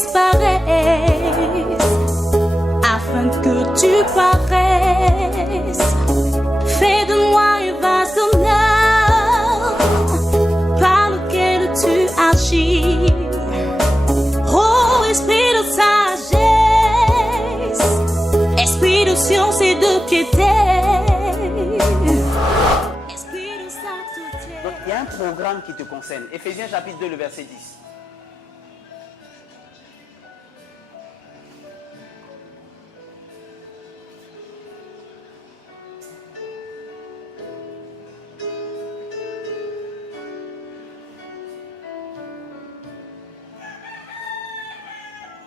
disparaisse, afin que tu paraisses. Fais de moi un vase d'honneur par lequel tu agis. Oh, esprit de sagesse, esprit de science et de piété. Donc il y a un programme qui te concerne. Éphésiens chapitre 2, le verset 10.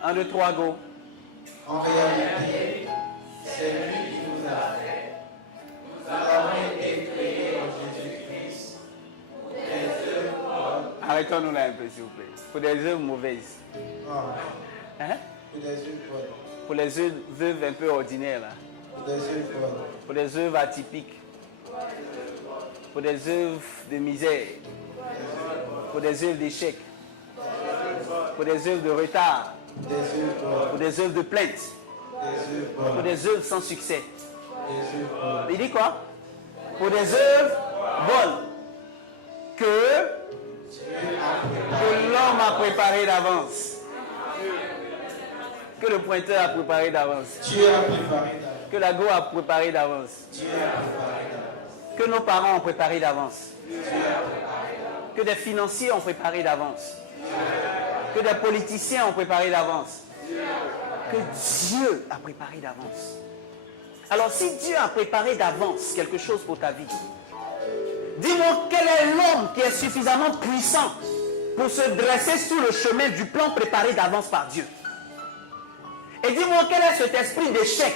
Un, deux, trois, go. En réalité, c'est lui qui nous a fait. Nous avons été créés en Jésus-Christ pour des œuvres bonnes. Arrêtons-nous là un peu, s'il vous plaît. Pour des œuvres mauvaises. Hein? Pour des œuvres bonnes. Pour les œuvres un peu ordinaires, là. Pour des œuvres bonnes. Pour des œuvres atypiques. Pour des œuvres de misère. Pour des œuvres d'échec. Pour des œuvres de retard. Des œuvres bonnes. Pour des œuvres de plainte. Des œuvres bonnes. Pour des œuvres sans succès. Des œuvres bonnes. Il dit quoi? Pour des œuvres bonnes que l'homme a préparé d'avance. Que le pointeur a préparé d'avance. Dieu a préparé d'avance. Que la go a préparé d'avance. Dieu a préparé d'avance. Que nos parents ont préparé d'avance. Dieu a préparé d'avance. Que des financiers ont préparé d'avance. Que des politiciens ont préparé d'avance. Que Dieu a préparé d'avance. Alors si Dieu a préparé d'avance quelque chose pour ta vie, dis-moi quel est l'homme qui est suffisamment puissant pour se dresser sur le chemin du plan préparé d'avance par Dieu. Et dis-moi quel est cet esprit d'échec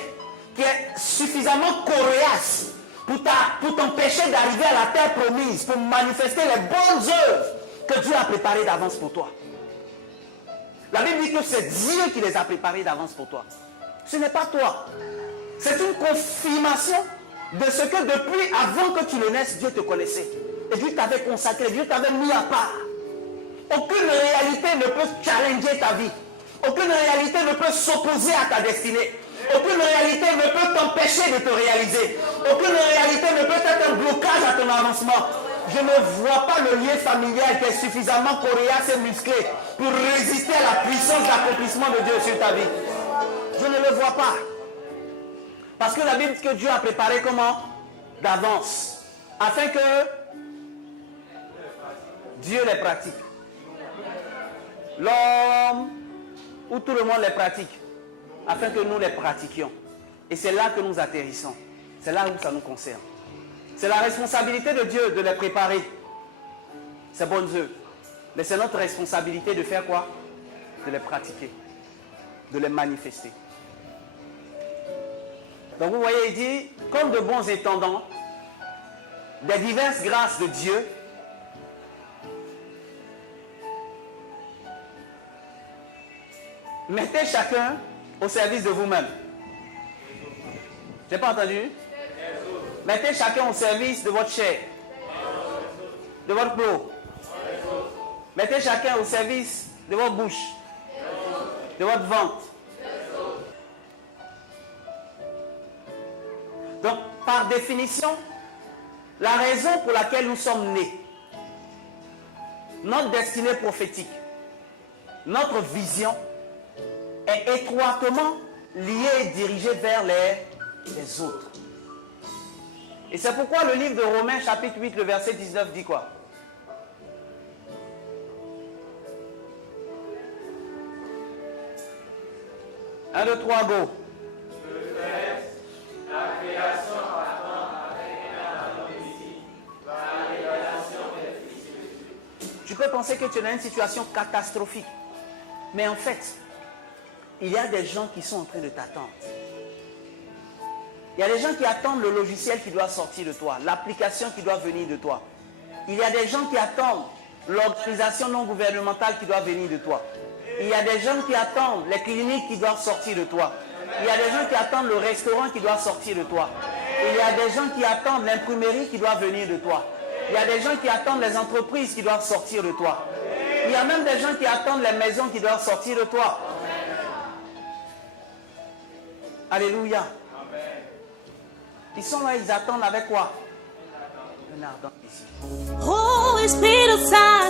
qui est suffisamment coriace pour t'empêcher d'arriver à la terre promise, pour manifester les bonnes œuvres que Dieu a préparées d'avance pour toi. La Bible dit que c'est Dieu qui les a préparées d'avance pour toi. Ce n'est pas toi. C'est une confirmation de ce que depuis avant que tu ne naisses, Dieu te connaissait. Et Dieu t'avait consacré, Dieu t'avait mis à part. Aucune réalité ne peut challenger ta vie. Aucune réalité ne peut s'opposer à ta destinée. Aucune réalité ne peut t'empêcher de te réaliser. Aucune réalité ne peut être un blocage à ton avancement. Je ne vois pas le lien familial qui est suffisamment coriace et musclé pour résister à la puissance d'accomplissement de Dieu sur ta vie. Je ne le vois pas. Parce que la Bible dit que Dieu a préparé comment? D'avance. Afin que Dieu les pratique. L'homme ou tout le monde les pratique. Afin que nous les pratiquions. Et c'est là que nous atterrissons. C'est là où ça nous concerne. C'est la responsabilité de Dieu de les préparer. Ces bonnes œuvres. Mais c'est notre responsabilité de faire quoi? De les pratiquer. De les manifester. Donc vous voyez, il dit, comme de bons intendants, des diverses grâces de Dieu, mettez chacun au service de vous-même. J'ai pas entendu? Mettez chacun au service de votre chair, de votre peau. Mettez chacun au service de votre bouche, de votre ventre. Donc, par définition, la raison pour laquelle nous sommes nés, notre destinée prophétique, notre vision est étroitement liée et dirigée vers les autres. Et c'est pourquoi le livre de Romains, chapitre 8, le verset 19 dit quoi? Un, deux, trois, go. La création attend avec attendrissement la révélation des fils de Dieu. Tu peux penser que tu es dans une situation catastrophique. Mais en fait, il y a des gens qui sont en train de t'attendre. Il y a des gens qui attendent le logiciel qui doit sortir de toi, l'application qui doit venir de toi. Il y a des gens qui attendent l'organisation non gouvernementale qui doit venir de toi. Il y a des gens qui attendent les cliniques qui doivent sortir de toi. Il y a des gens qui attendent le restaurant qui doit sortir de toi. Il y a des gens qui attendent l'imprimerie qui doit venir de toi. Il y a des gens qui attendent les entreprises qui doivent sortir de toi. Il y a même des gens qui attendent la maison qui doivent sortir de toi. Alléluia. Ils sont là, ils attendent avec quoi? Un ardent désir. Oh Espíritu Santo.